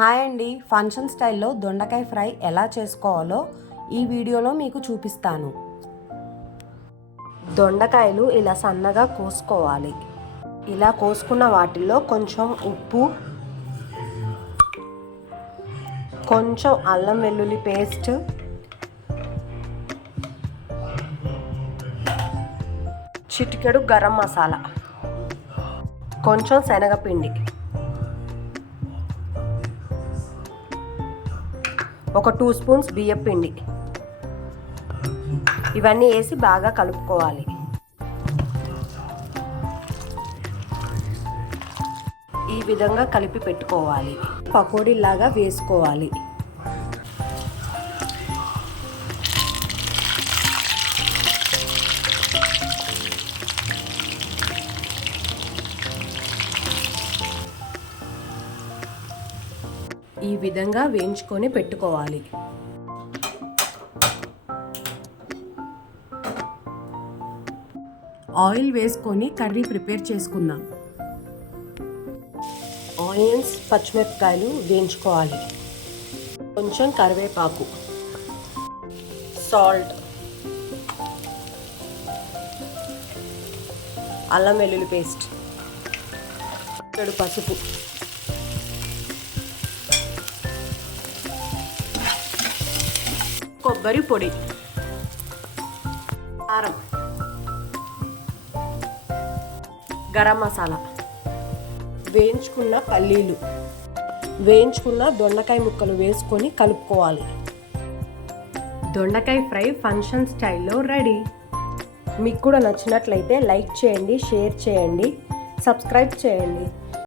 Hi అండి, function స్టైల్లో దొండకాయ ఫ్రై ఎలా చేసుకోవాలో ఈ వీడియోలో మీకు చూపిస్తాను. దొండకాయలు ఇలా సన్నగా కోసుకోవాలి. ఇలా కోసుకున్న వాటిల్లో కొంచెం ఉప్పు, కొంచెం అల్లం వెల్లుల్లి పేస్ట్, చిటికెడు గరం మసాలా, కొంచెం శనగపిండి, ఒక 2 స్పూన్స్ బియ్యం పిండి, ఇవన్నీ వేసి బాగా కలుపుకోవాలి. ఈ విధంగా కలిపి పెట్టుకోవాలి. పకోడీలాగా వేసుకోవాలి. ఈ విధంగా వేయించుకొని పెట్టుకోవాలి. ఆయిల్ వేసుకొని కర్రీ ప్రిపేర్ చేసుకుందాం. ఆనియన్స్, పచ్చిమిరపకాయలు వేయించుకోవాలి. కొంచెం కరివేపాకు, సాల్ట్, అల్లం వెల్లుల్లి పేస్ట్, పసుపు, కొబ్బరి పొడి, కారం, గరం మసాలా, వేయించుకున్న పల్లీలు, వేయించుకున్న దొండకాయ ముక్కలు వేసుకొని కలుపుకోవాలి. దొండకాయ ఫ్రై ఫంక్షన్ స్టైల్లో రెడీ. మీకు కూడా నచ్చినట్లయితే లైక్ చేయండి, షేర్ చేయండి, సబ్స్క్రైబ్ చేయండి.